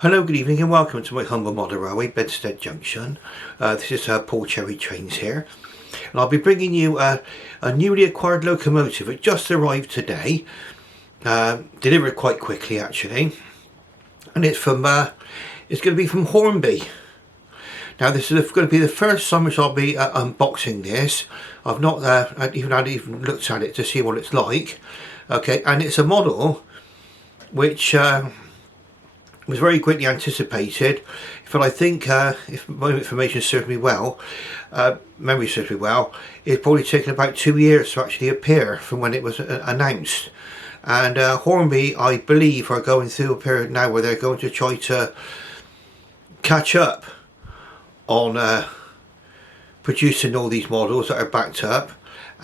Hello, good evening and welcome to my humble model railway, Bedstead Junction. This is Paul Cherry Trains here, and I'll be bringing you a newly acquired locomotive. It just arrived today, delivered quite quickly actually, and it's from it's going to be from Hornby. Now this is going to be the first time which I'll be unboxing this. I've not even looked at it to see what it's like. Okay, and it's a model which was very quickly anticipated, but I think if my information serves me well, memory serves me well, it's probably taken about 2 years to actually appear from when it was announced. And Hornby, I believe, are going through a period now where they're going to try to catch up on producing all these models that are backed up.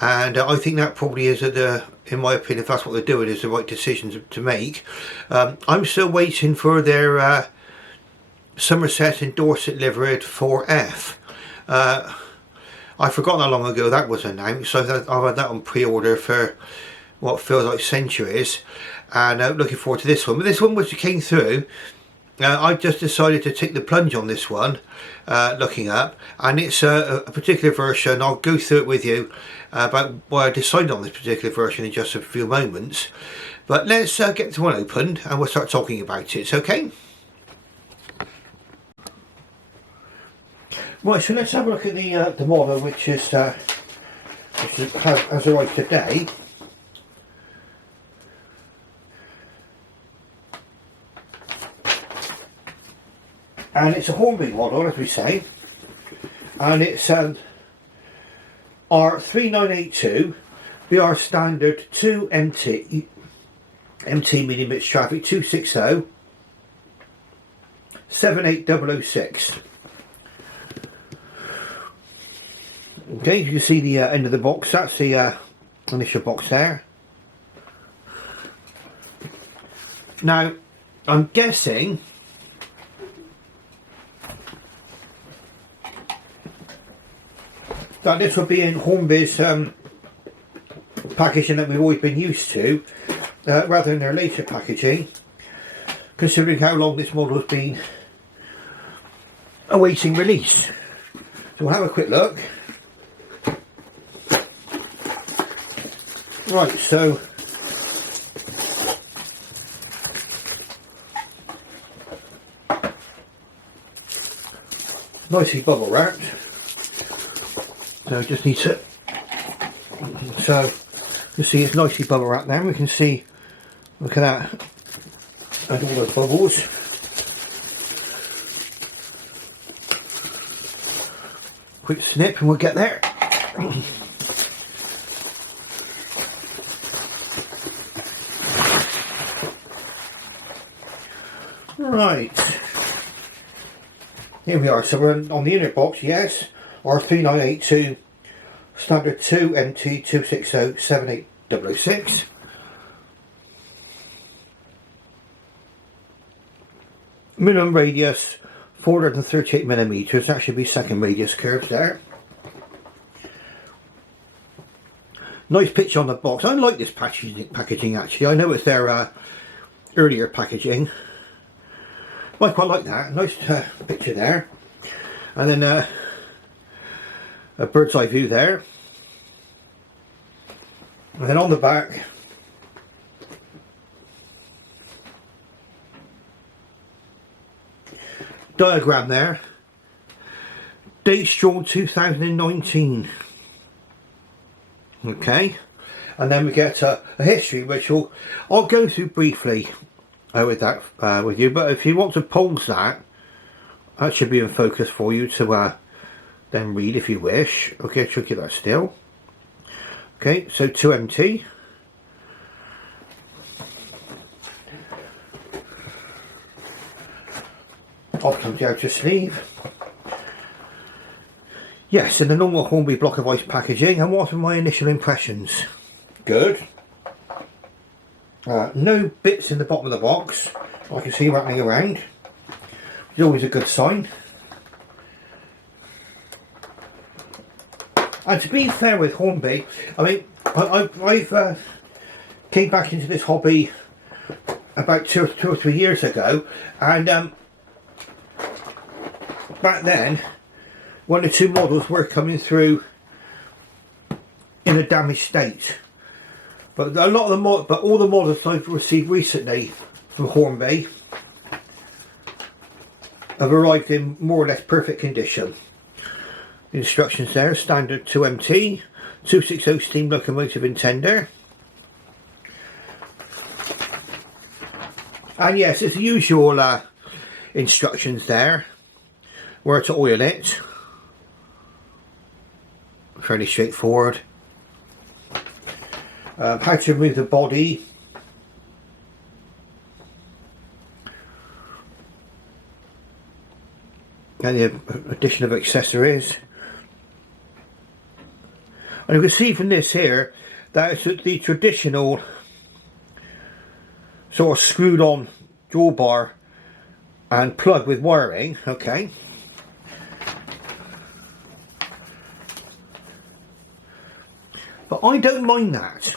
And I think that probably is, in my opinion, if that's what they're doing, is the right decision to make. I'm still waiting for their Somerset and Dorset livered 4F. I forgot how long ago that was announced. I've had that on pre-order for what feels like centuries, and looking forward to this one. But this one, which came through, I just decided to take the plunge on this one, looking up, and it's a particular version. I'll go through it with you about why I decided on this particular version in just a few moments. But let's get this one opened and we'll start talking about it, okay? Right, so let's have a look at the model which has arrived today. And it's a Hornby model, as we say, and it's R3982 BR standard 2 MT medium mixed traffic 260 78006. Okay, you can see the end of the box. That's the initial box there. Now, I'm guessing that this will be in Hornby's packaging that we've always been used to, rather than their later packaging, considering how long this model has been awaiting release. So we'll have a quick look. Right, so nicely bubble wrapped. So just need to, so you see it's nicely bubble wrapped now. We can see, look at that, and all those bubbles. Quick snip and we'll get there. Right, here we are. So we're on the inner box, yes. R3982 standard 2 MT 260 78006. Minimum radius 438mm. That should be second radius curves there. Nice picture on the box. I like this packaging actually. I know it's their earlier packaging. I quite like that. Nice picture there. And then a bird's eye view there. And then on the back, diagram there. Date Straw 2019. Okay. And then we get a history which I'll go through briefly with that with you. But if you want to pause that should be in focus for you to then read if you wish. Okay, check it out still. Okay, so 2MT. Off comes the outer sleeve. Yes, in the normal Hornby block of ice packaging. And what are my initial impressions? Good. No bits in the bottom of the box, I can see rattling around. It's always a good sign. And to be fair with Hornby, I mean, I've came back into this hobby about two or three years ago, and back then, one or two models were coming through in a damaged state. But a lot of the all the models I've received recently from Hornby have arrived in more or less perfect condition. The instructions there: standard 2MT, 260 steam locomotive and tender. And yes, it's the usual instructions there. Where to oil it. Fairly straightforward. How to remove the body. And the addition of accessories. And you can see from this here that it's the traditional sort of screwed on drawbar and plug with wiring. Okay. But I don't mind that.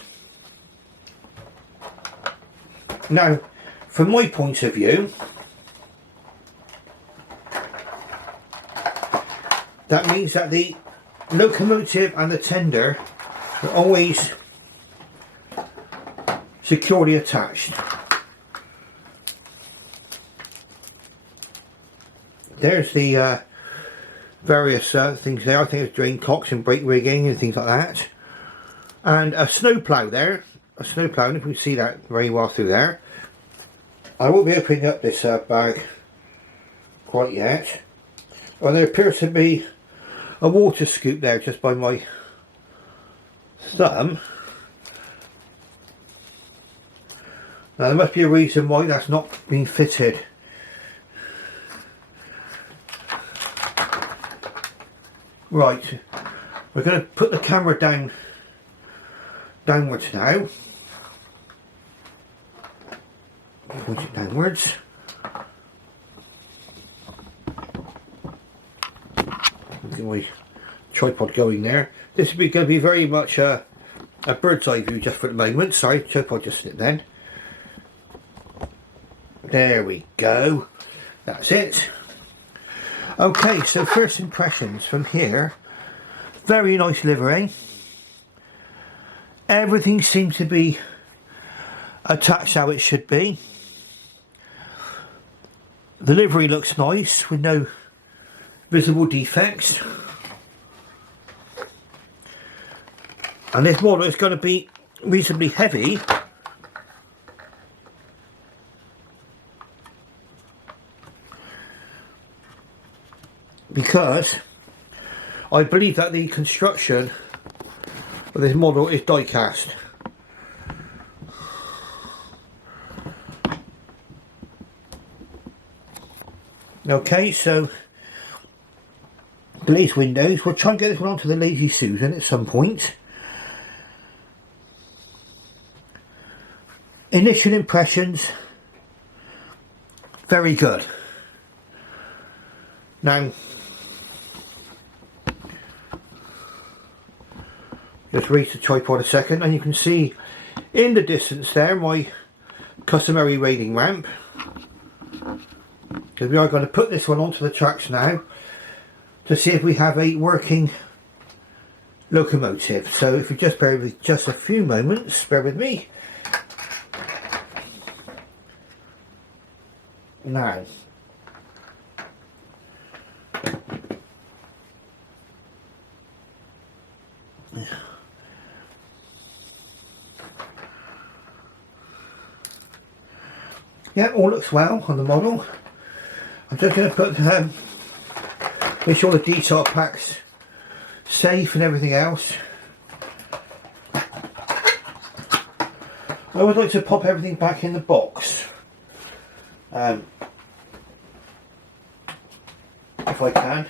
Now, from my point of view, that means that the locomotive and the tender are always securely attached. There's the various things there. I think it's drain cocks and brake rigging and things like that. And a snow plough there. A snow plough, and if you can see that very well through there. I won't be opening up this bag quite yet. Well, there appears to be a water scoop there just by my thumb. Now there must be a reason why that's not being fitted. Right, we're going to put the camera downwards now. Point it downwards. Get my tripod going there. This is going to be very much a bird's eye view just for the moment. Sorry, tripod just slipped then. There we go. That's it. Okay, so first impressions from here. Very nice livery. Everything seems to be attached how it should be. The livery looks nice with no visible defects. And this model is going to be reasonably heavy. Because I believe that the construction of this model is die cast. Okay, so glazed windows. We'll try and get this one onto the Lazy Susan at some point. Initial impressions, very good. Now, just raise the tripod a second and you can see in the distance there my customary railing ramp. Because we are going to put this one onto the tracks now to see if we have a working locomotive. So if you just bear with just a few moments, bear with me. Now, yeah, all looks well on the model. I'm just going to put make sure the detail pack's safe and everything else. I always like to pop everything back in the box. If I can.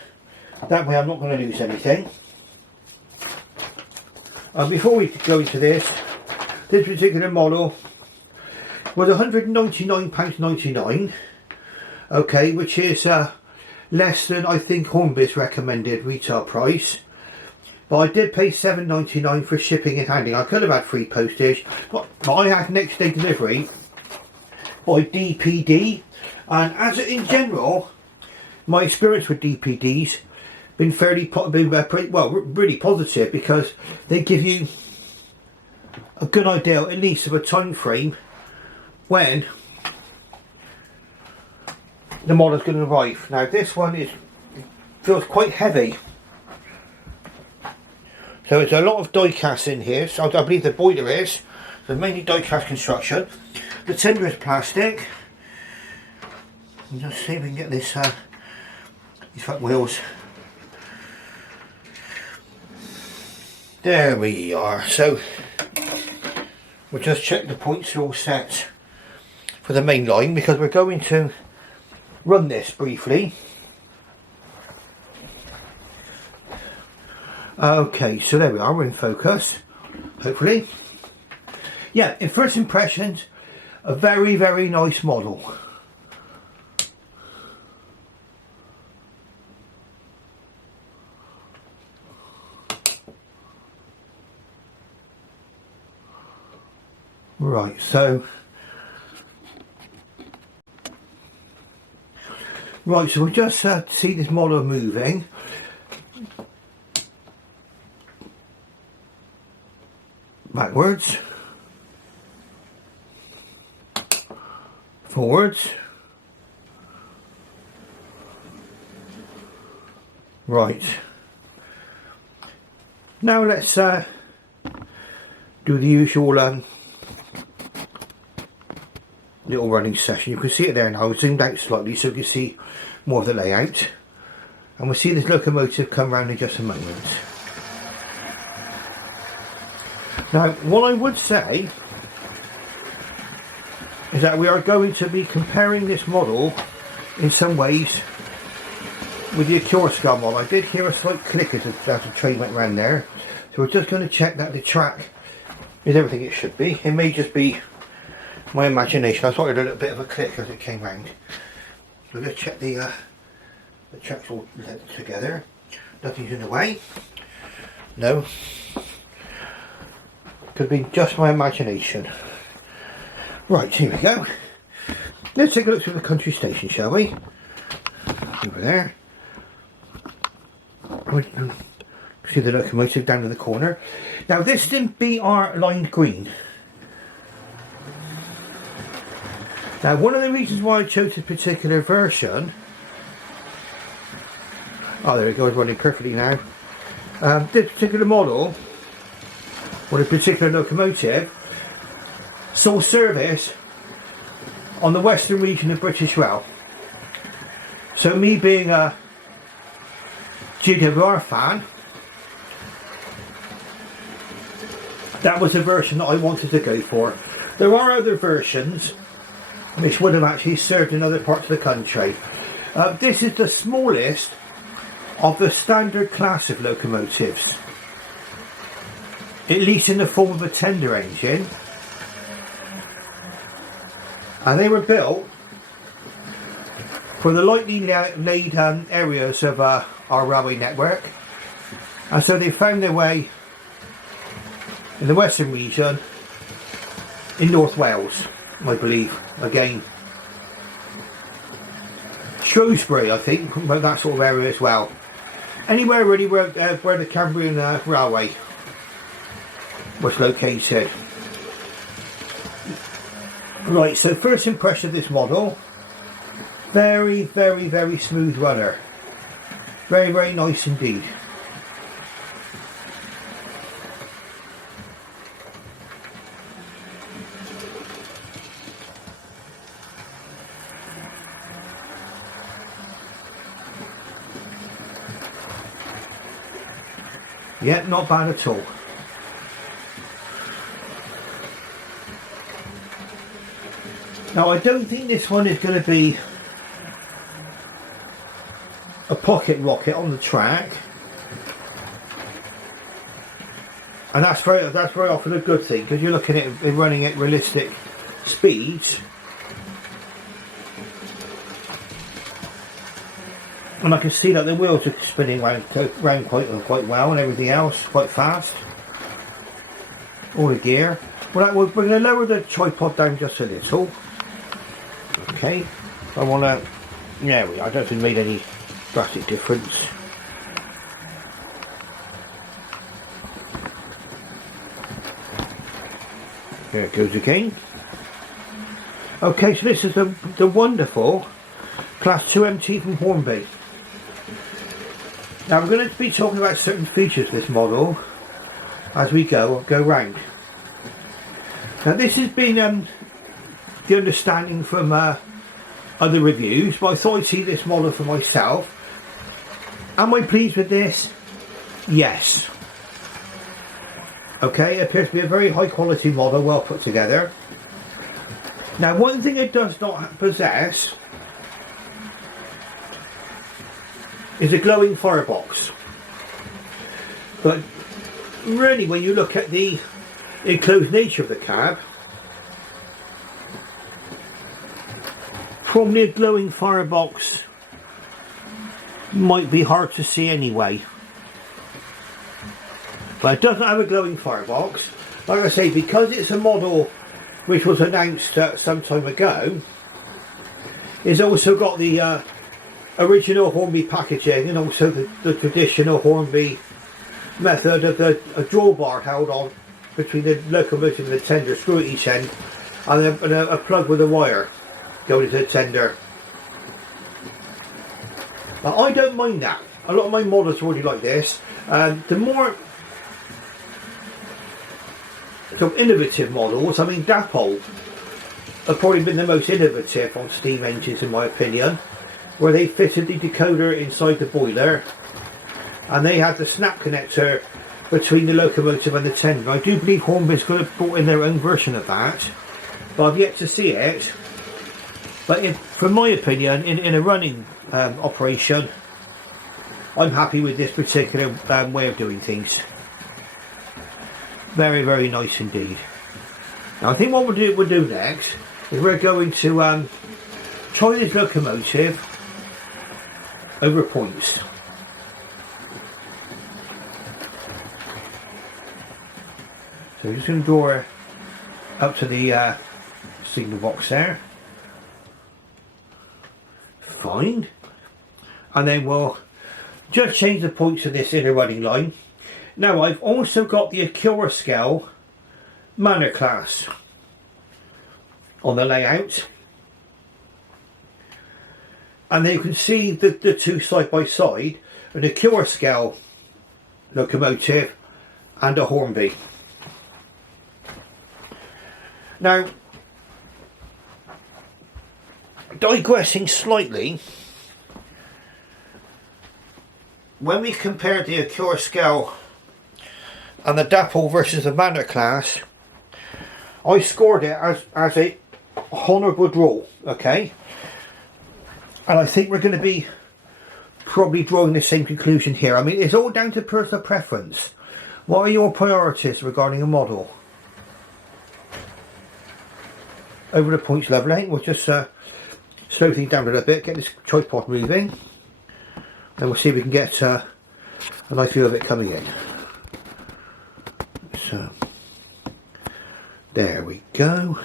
That way I'm not going to lose anything. Before we go into this particular model was £199.99. Okay, which is less than I think Hornby's recommended retail price. But I did pay £7.99 for shipping and handling. I could have had free postage, but I had next day delivery by DPD. And as in general, my experience with DPDs been really positive, because they give you a good idea at least of a time frame when the model's going to arrive. Now this one feels quite heavy, so there's a lot of die cast in here. So I believe the boiler is, so mainly die cast construction. The tender is plastic. I'll just see if we can get this these front wheels. There we are. So we'll just check the points are all set for the main line, because we're going to run this briefly. Okay, so there we are, we're in focus, hopefully. Yeah, in first impressions, a very, very nice model. Right, so we'll just see this model moving. Backwards, forwards, right. Now let's do the usual little running session. You can see it there now. I've zoomed out slightly so you can see more of the layout, and we'll see this locomotive come round in just a moment. Now, what I would say is that we are going to be comparing this model in some ways with the Accurascale model. I did hear a slight click as the train went round there, so we're just going to check that the track is everything it should be. It may just be my imagination. I thought I heard a little bit of a click as it came round. So let's check the tracks all together. Nothing's in the way. No. Could be just my imagination. Right, here we go. Let's take a look through the country station, shall we? Over there. See the locomotive down in the corner. Now this didn't BR lined green. Now one of the reasons why I chose this particular version, oh there it goes, running perfectly now. This particular model, or a particular locomotive, saw service on the western region of British Rail. So me being a GWR fan, that was the version that I wanted to go for. There are other versions which would have actually served in other parts of the country. This is the smallest of the standard class of locomotives, at least in the form of a tender engine, and they were built for the lightly laid areas of our railway network, and so they found their way in the western region in North Wales, I believe, again Shrewsbury, I think, that sort of area as well. Anywhere really where the Cambrian Railway was located. Right, so first impression of this model, very, very, very smooth runner. Very, very nice indeed. Yeah, not bad at all. Now I don't think this one is going to be a pocket rocket on the track, and that's very often a good thing, because you're looking at it running at realistic speeds. And I can see that the wheels are spinning around quite well, and everything else quite fast. All the gear. Well, we're going to lower the tripod down just a little. Okay. I want to. Yeah, I don't think we made any drastic difference. There it goes again. Okay, so this is the wonderful Class 2MT from Hornby. Now we're going to be talking about certain features of this model as we go round. Now this has been the understanding from other reviews, but I thought I'd see this model for myself. Am I pleased with this? Yes. Okay, it appears to be a very high quality model, well put together. Now one thing it does not possess is a glowing firebox. But really when you look at the enclosed nature of the cab, probably a glowing firebox might be hard to see anyway. But it doesn't have a glowing firebox. Like I say, because it's a model which was announced some time ago, it's also got the original Hornby packaging and also the traditional Hornby method of a drawbar held on between the locomotive and the tender screw at each end, and a plug with a wire going into the tender. Now, I don't mind that. A lot of my models are already like this. The more sort of innovative models, I mean Dapol have probably been the most innovative on steam engines in my opinion, where they fitted the decoder inside the boiler and they had the snap connector between the locomotive and the tender. I do believe Hornby's could have brought in their own version of that, but I've yet to see it. But from my opinion, in a running operation, I'm happy with this particular way of doing things. Very, very nice indeed. Now I think what we'll do next is we're going to try this locomotive over points. So we're just going to draw her up to the signal box there. Fine. And then we'll just change the points of this inner running line. Now I've also got the Acura scale manor class on the layout, and then you can see the two side by side, an Acura scale locomotive and a Hornby. Now, digressing slightly, when we compared the Acura scale and the Dapol versus the manor class, I scored it as a honourable draw, okay? And I think we're going to be probably drawing the same conclusion here. I mean, it's all down to personal preference. What are your priorities regarding a model? Over the points level, I think we'll just slow things down a little bit, get this tripod moving, and we'll see if we can get a nice view of it coming in. So, there we go.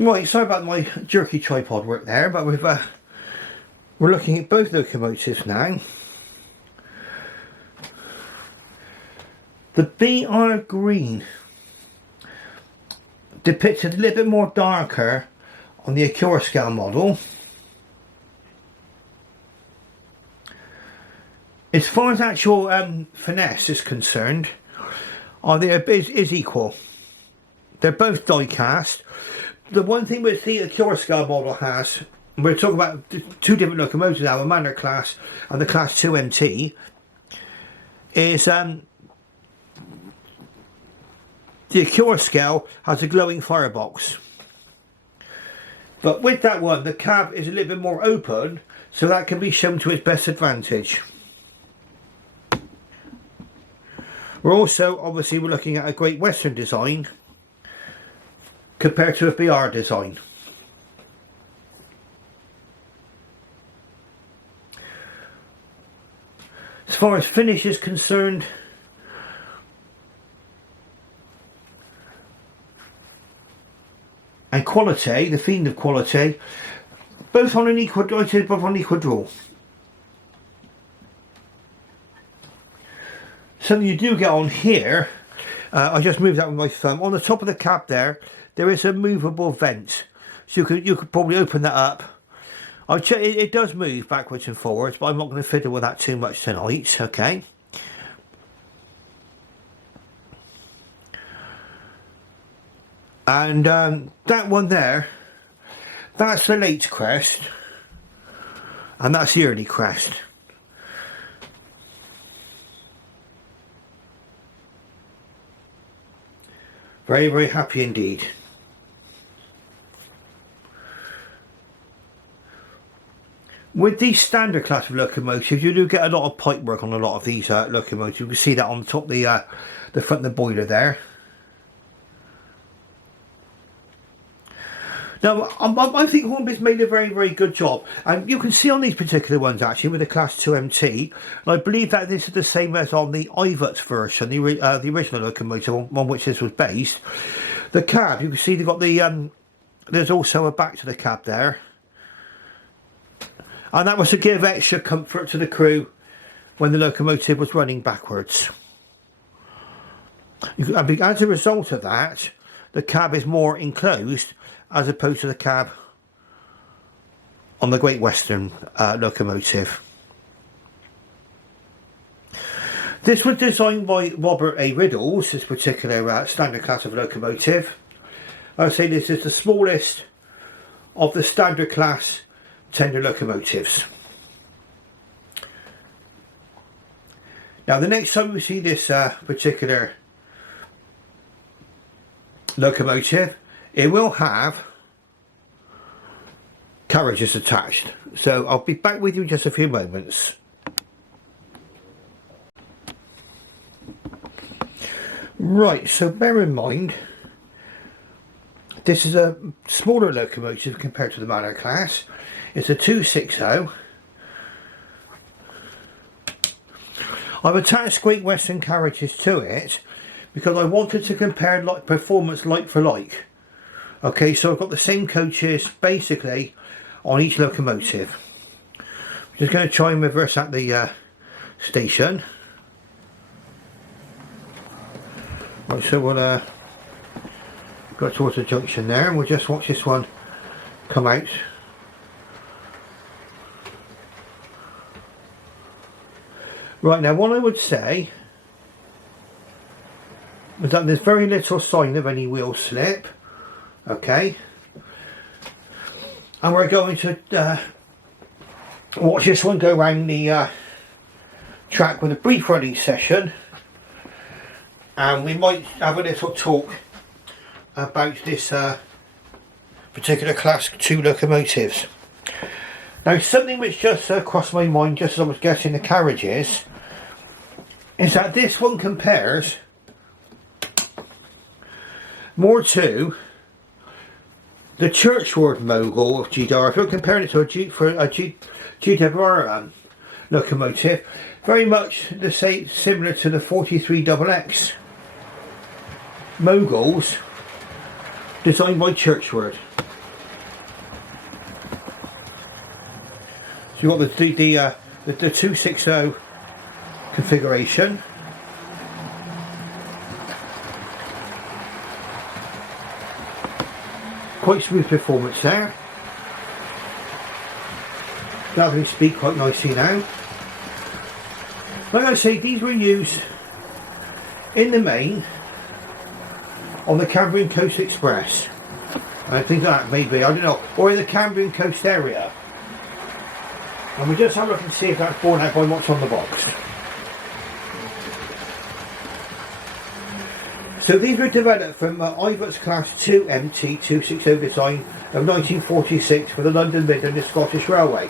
Right, sorry about my jerky tripod work there, but we're looking at both locomotives now. The BR green depicted a little bit more darker on the Acura scale model. As far as actual finesse is concerned, is equal. They're both die cast. The one thing which the Acura scale model has, we're talking about two different locomotives now, a manor class and the class 2MT, is the Acura scale has a glowing firebox. But with that one, the cab is a little bit more open, so that can be shown to its best advantage. We're looking at a Great Western design compared to a BR design. As far as finish is concerned, and quality, the fiend of quality, both on an equal, both on equal draw. Something you do get on here, I just moved that with my thumb. On the top of the cab there is a movable vent, so you could probably open that up. It does move backwards and forwards, but I'm not going to fiddle with that too much tonight. Okay. And that one there, that's the late crest, and that's the early crest. Very, very happy indeed. With these standard class of locomotives, you do get a lot of pipe work on a lot of these locomotives. You can see that on the top of the front of the boiler there. Now, I think Hornby's made a very, very good job, and you can see on these particular ones actually with the Class 2 MT, and I believe that this is the same as on the Iverts version, the original locomotive on which this was based. The cab, you can see they've got the there's also a back to the cab there, and that was to give extra comfort to the crew when the locomotive was running backwards. As a result of that, the cab is more enclosed as opposed to the cab on the Great Western locomotive. This was designed by Robert A. Riddles, this particular standard class of locomotive. I would say this is the smallest of the standard class tender locomotives. Now the next time we see this particular locomotive, it will have carriages attached. So I'll be back with you in just a few moments. Right, so bear in mind, this is a smaller locomotive compared to the Manor class. It's a 260. I've attached Great Western carriages to it because I wanted to compare performance like for like. Okay, so I've got the same coaches basically on each locomotive. I'm just going to try and reverse at the station. Right, so we'll go towards the junction there, and we'll just watch this one come out. Right, now what I would say is that there's very little sign of any wheel slip. Okay, and we're going to watch this one go around the track with a brief running session, and we might have a little talk about this particular Class 2 locomotives. Now, something which just crossed my mind just as I was getting the carriages is that this one compares more to the Churchward Mogul of GWR. If you're comparing it to a GWR locomotive, very much the same, similar to the 43XX Moguls designed by Churchward. So you've got the 260 configuration. Quite smooth performance there. Gathering speed quite nicely now. Like I say, these were used in the main on the Cambrian Coast Express. I think that maybe, I don't know, or in the Cambrian Coast area. And we just have a look and see if that's borne out by what's on the box. So these were developed from Iverts Class 2 MT 260 design of 1946 for the London Midland and Scottish Railway.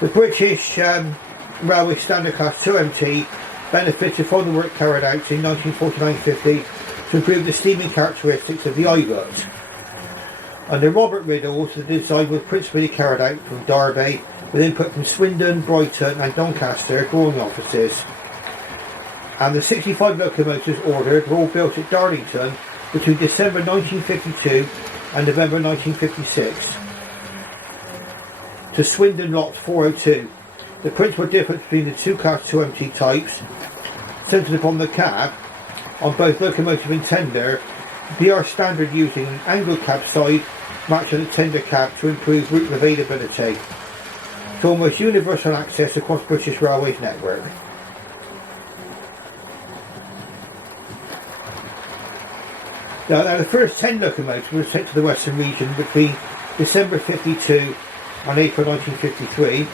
The British Railway Standard Class 2 MT benefited from the work carried out in 1949-50 to improve the steaming characteristics of the eyelet. Under Robert Riddles, the design was principally carried out from Derby with input from Swindon, Brighton and Doncaster drawing offices. And the 65 locomotives ordered were all built at Darlington between December 1952 and November 1956 to Swindon Lot 402. The principal difference between the two Class 2MT types centred upon the cab. On both locomotive and tender, BR standard using an angled cab side matching the tender cab to improve route availability to almost universal access across British Railways network. Now the first 10 locomotives were sent to the Western region between December 52 and April 1953,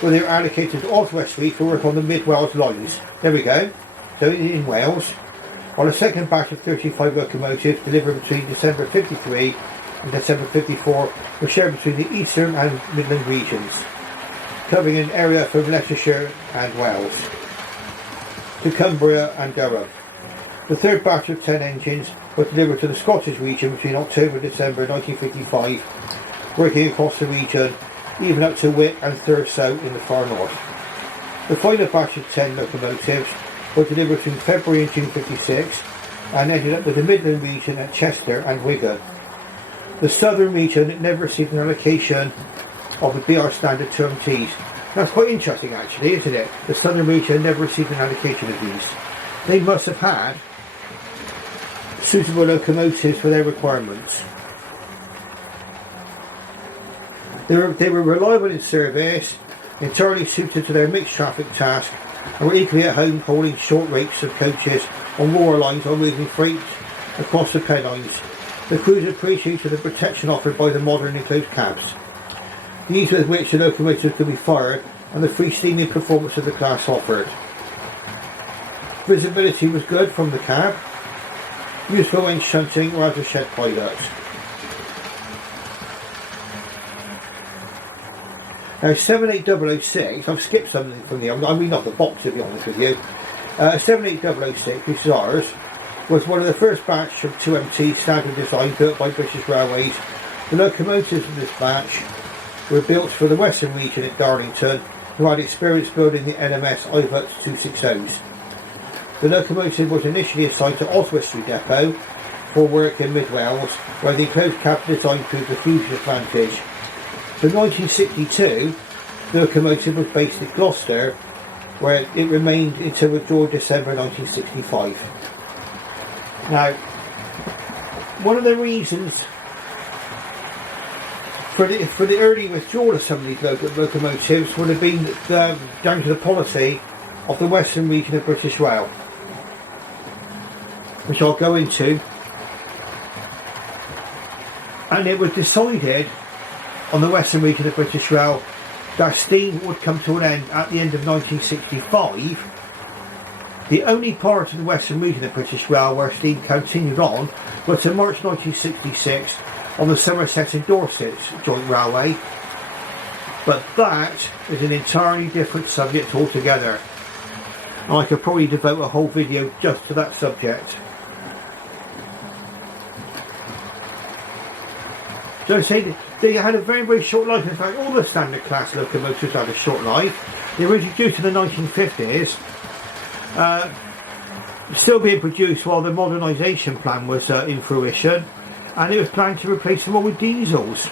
where they were allocated to Oswestry to work on the Mid Wales lines. There we go, so in Wales. While a second batch of 35 locomotives delivered between December 53 and December 54 were shared between the Eastern and Midland regions, covering an area from Leicestershire and Wales to Cumbria and Durham. The third batch of 10 engines was delivered to the Scottish region between October and December 1955, working across the region even up to Wick and Thurso in the far north. The final batch of 10 locomotives were delivered between February and June 56 and ended up with the Midland region at Chester and Wigan. The southern region never received an allocation of the BR standard 2MTs. That's quite interesting actually, isn't it? The southern region never received an allocation of these. They must have had suitable locomotives for their requirements. They were reliable in service, entirely suited to their mixed traffic task, and were equally at home hauling short rates of coaches on rural lines or moving freight across the Pennines. The crews appreciated the protection offered by the modern enclosed cabs, the ease with which the locomotives could be fired, and the freestanding performance of the class offered. Visibility was good from the cab, useful when shunting or as a shed pilot. Now 78006, I've skipped something from the, I'm reading off the box to be honest with you. 78006, which is ours, was one of the first batch of 2MT standard design built by British Railways. The locomotives of this batch were built for the Western region at Darlington, who had experience building the NMS IVUT 260s. The locomotive was initially assigned to Oswestry Depot for work in Mid Wales, where the enclosed cab design proved a huge advantage. In 1962, the locomotive was based at Gloucester, where it remained until withdrawal December 1965. Now, one of the reasons for the early withdrawal of some of these locomotives would have been down to the policy of the Western region of British Rail, which I'll go into. And it was decided on the Western region of British Rail that steam would come to an end at the end of 1965. The only part of the Western region of British Rail where steam continued on was to March 1966 on the Somerset and Dorset joint railway, but that is an entirely different subject altogether, and I could probably devote a whole video just to that subject. So I say they had a very, very short life. In fact, all the standard class locomotives had a short life. They were introduced in the 1950s, still being produced while the modernisation plan was in fruition, and it was planned to replace them all with diesels.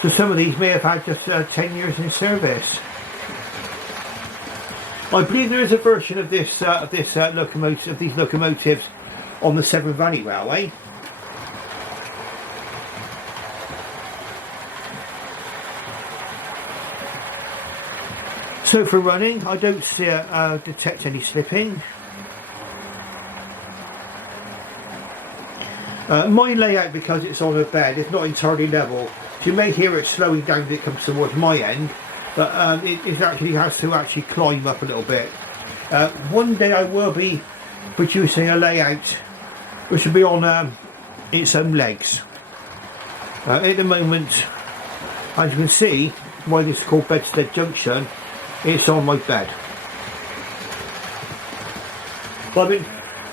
So some of these may have had just 10 years in service. I believe there is a version of these locomotives on the Severn Valley Railway. So for running, I don't see detect any slipping. My layout, because it's on a bed, is not entirely level. So you may hear it slowing down as it comes towards my end, but it actually has to climb up a little bit. One day I will be producing a layout which will be on its own legs. At the moment, as you can see, why this is called Bedstead Junction, it's on my bed. But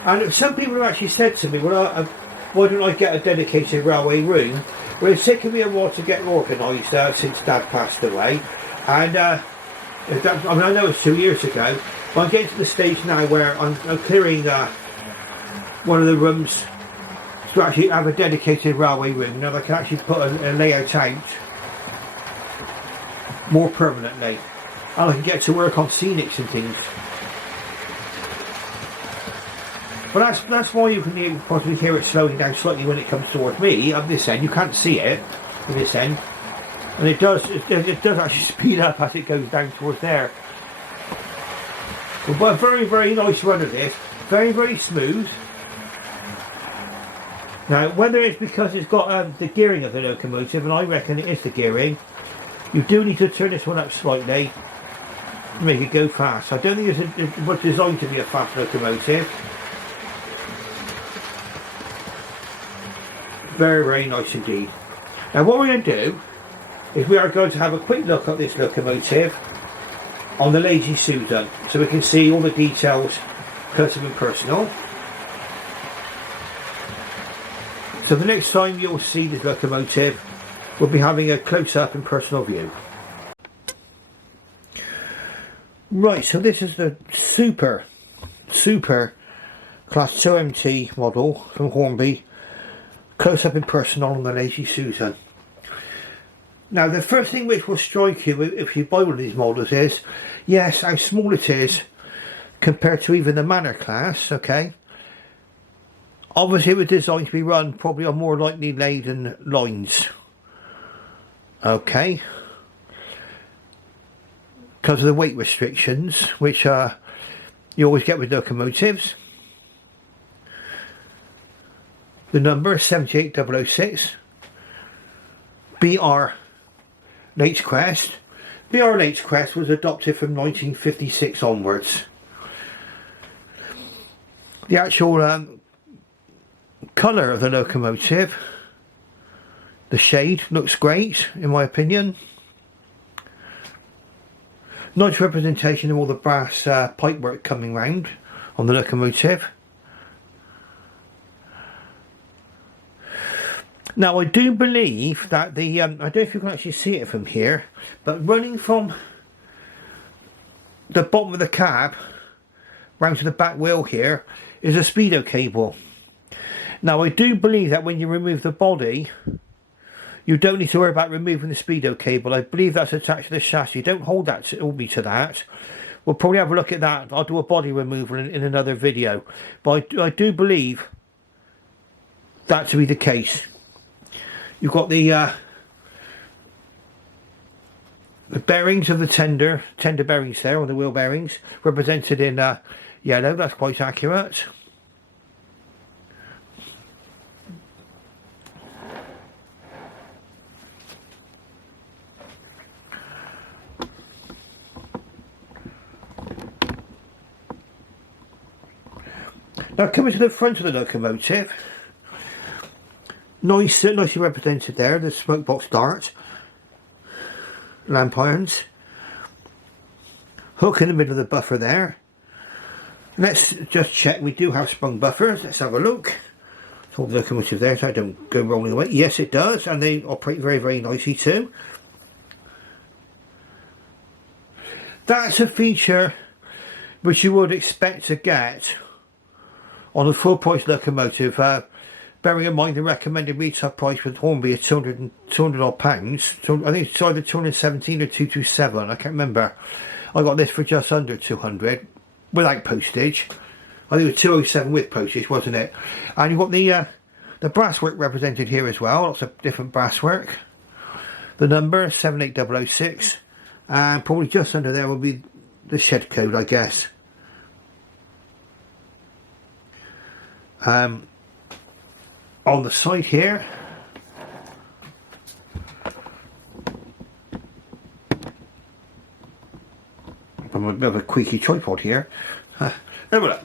And some people have actually said to me, well, why don't I get a dedicated railway room? Well, it's taken me a while to get organised since Dad passed away. And I know it's 2 years ago, but I'm getting to the stage now where I'm clearing one of the rooms to actually have a dedicated railway room. Now I can actually put a layout out more permanently, and I can get to work on scenics and things. But that's why you can possibly hear it slowing down slightly when it comes towards me. At this end, you can't see it at this end, and it does actually speed up as it goes down towards there. But a very, very nice run of this, very, very smooth. Now, whether it's because it's got the gearing of the locomotive, and I reckon it is the gearing, you do need to turn this one up slightly to make it go fast. I don't think it was designed to be a fast locomotive. Very, very nice indeed. Now what we're going to do is we are going to have a quick look at this locomotive on the Lazy Susan, so we can see all the details close up and personal. So the next time you'll see this locomotive, we'll be having a close-up and personal view. Right, so this is the super Class 2MT model from Hornby, close-up and personal on the Lazy Susan. Now the first thing which will strike you if you buy one of these models is, yes, how small it is compared to even the Manor class, okay? Obviously it was designed to be run probably on more lightly laden lines, okay? Because of the weight restrictions, which you always get with locomotives. The number is 78006. BR Crest. BR Crest was adopted from 1956 onwards. The actual colour of the locomotive, the shade, looks great in my opinion. Nice representation of all the brass pipework coming round on the locomotive. Now I do believe that the, I don't know if you can actually see it from here, but running from the bottom of the cab round to the back wheel here is a speedo cable. Now I do believe that when you remove the body, you don't need to worry about removing the speedo cable. I believe that's attached to the chassis. Don't hold me to that. We'll probably have a look at that. I'll do a body removal in another video. But I do believe that to be the case. You've got the bearings of the tender bearings there, on the wheel bearings, represented in yellow. That's quite accurate. Now coming to the front of the locomotive, nicely represented there, the smoke box dart, lamp irons, hook in the middle of the buffer there. Let's just check, we do have sprung buffers. Let's have a look. Hold the locomotive there so I don't go rolling away. Yes it does, and they operate very, very nicely too. That's a feature which you would expect to get on a full price locomotive, bearing in mind the recommended retail price with Hornby is 200 odd pounds. I think it's either 217 or 227, I can't remember. I got this for just under 200 without postage. I think it was 207 with postage, wasn't it? And you've got the brasswork represented here as well, lots of different brasswork. The number 78006, and probably just under there will be the shed code, I guess. On the side here, I'm a bit of a squeaky tripod here. Look,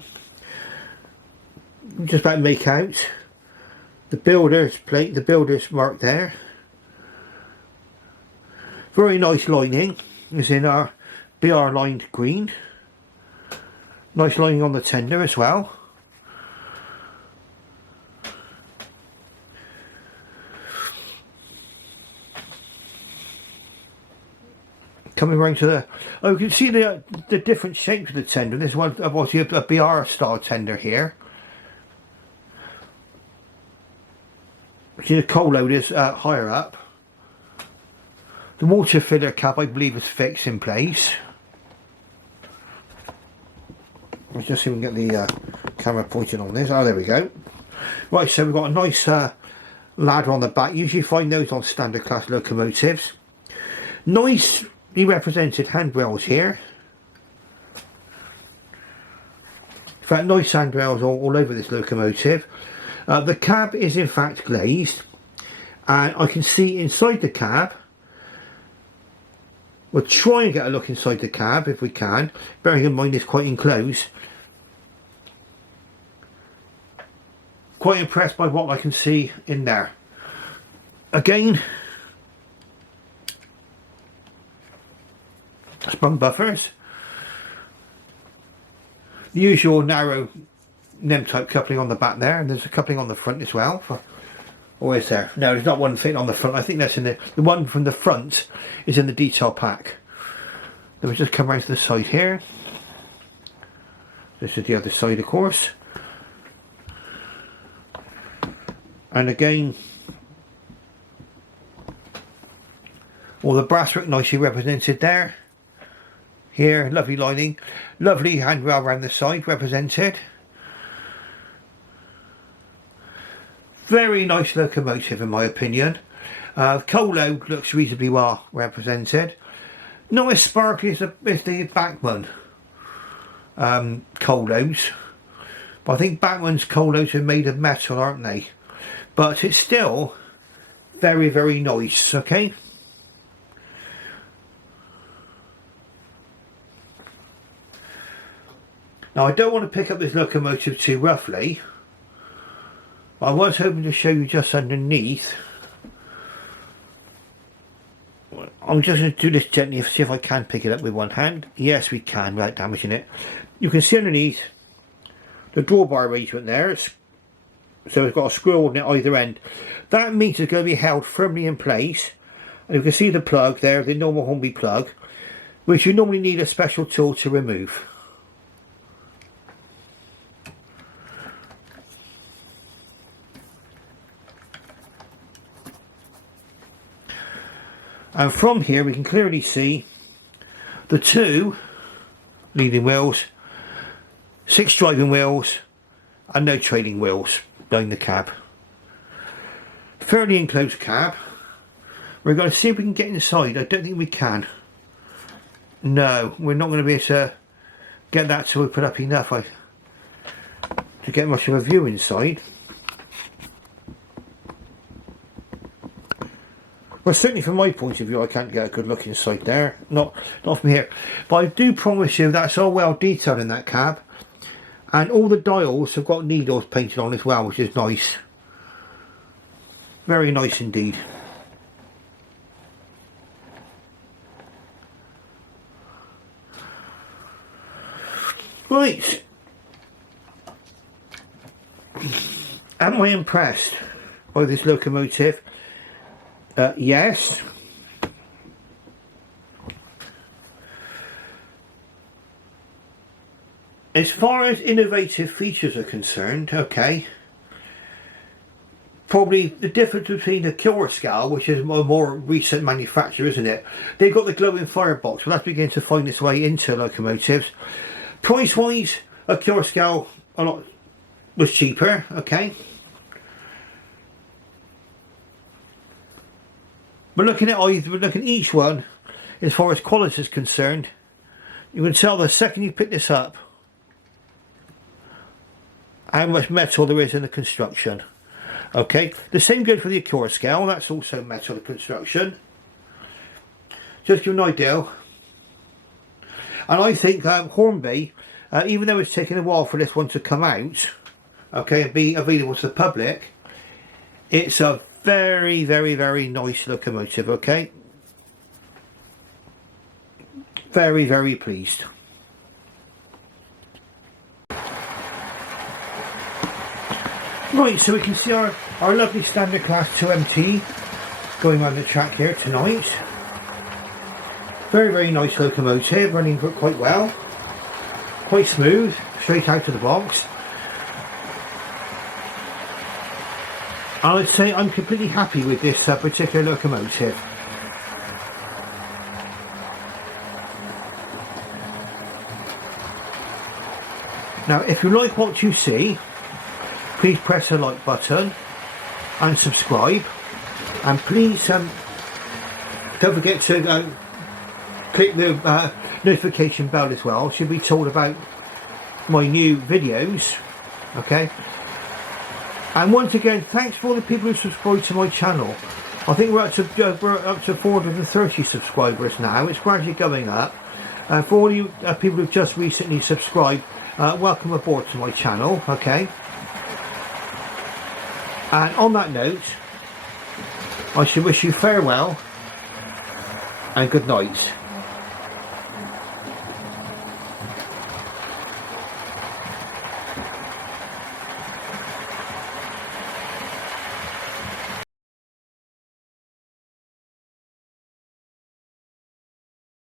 just about to make out the builder's plate, the builder's mark there. Very nice lining, is in our BR lined green. Nice lining on the tender as well. Coming around to the, oh, you can see the different shapes of the tender. This one was a BR style tender here. See, the coal load is higher up. The water filler cap, I believe, is fixed in place. Let's just see if we can get the camera pointed on this. Oh, there we go. Right, so we've got a nice ladder on the back. Usually find those on standard class locomotives. Nicely represented handrails here. In fact, nice handrails all over this locomotive. The cab is in fact glazed, and I can see inside the cab. We'll try and get a look inside the cab if we can, bearing in mind it's quite enclosed. Quite impressed by what I can see in there. Again, sprung buffers. The usual narrow NEM type coupling on the back there, and there's a coupling on the front as well. Or is there? No, there's not one fitting on the front. I think that's in the one from the front is in the detail pack. Then we just come around to the side here. This is the other side, of course. And again, all the brasswork nicely represented there. Here, lovely lining, lovely handrail around the side represented. Very nice locomotive in my opinion. Coal load looks reasonably well represented. Not as sparkly as the Bachmann coal loads, but I think Bachmann's coal loads are made of metal, aren't they? But it's still very, very nice, okay? Now I don't want to pick up this locomotive too roughly. I was hoping to show you just underneath. I'm just going to do this gently to see if I can pick it up with one hand. Yes, we can without damaging it. You can see underneath the drawbar arrangement there. So it's got a screw on it either end. That means it's going to be held firmly in place. And you can see the plug there, the normal Hornby plug, which you normally need a special tool to remove. And from here we can clearly see the two leading wheels, 6 driving wheels and no trailing wheels down the cab. Fairly enclosed cab. We're going to see if we can get inside. I don't think we can. No, we're not going to be able to get that to open up enough to get much of a view inside. Well, certainly from my point of view I can't get a good look inside there, not from here, but I do promise you that's all well detailed in that cab, and all the dials have got needles painted on as well, which is nice, very nice indeed. Right, am I impressed by this locomotive? Yes. As far as innovative features are concerned, okay, probably the difference between the killer scale, which is a more recent manufacture, isn't it? They've got the glowing firebox, but that's beginning to find its way into locomotives. Price wise, a killer scale was cheaper, okay. But looking at each one, as far as quality is concerned, you can tell the second you pick this up how much metal there is in the construction. Okay, the same goes for the Acura scale, that's also metal construction. Just to give you an idea. And I think Hornby, even though it's taken a while for this one to come out, okay, and be available to the public, it's a very, very, very nice locomotive, okay? Very, very pleased. Right, so we can see our lovely standard class 2MT going around the track here tonight. Very, very nice locomotive, running quite well, quite smooth, straight out of the box. I would say I'm completely happy with this particular locomotive. Now, if you like what you see, please press the like button and subscribe, and please don't forget to click the notification bell as well, so you'll be told about my new videos. Okay, and once again, thanks for all the people who subscribe to my channel. I think we're up to 430 subscribers now. It's gradually going up. For all you people who've just recently subscribed, welcome aboard to my channel. Okay, and on that note, I should wish you farewell and good night.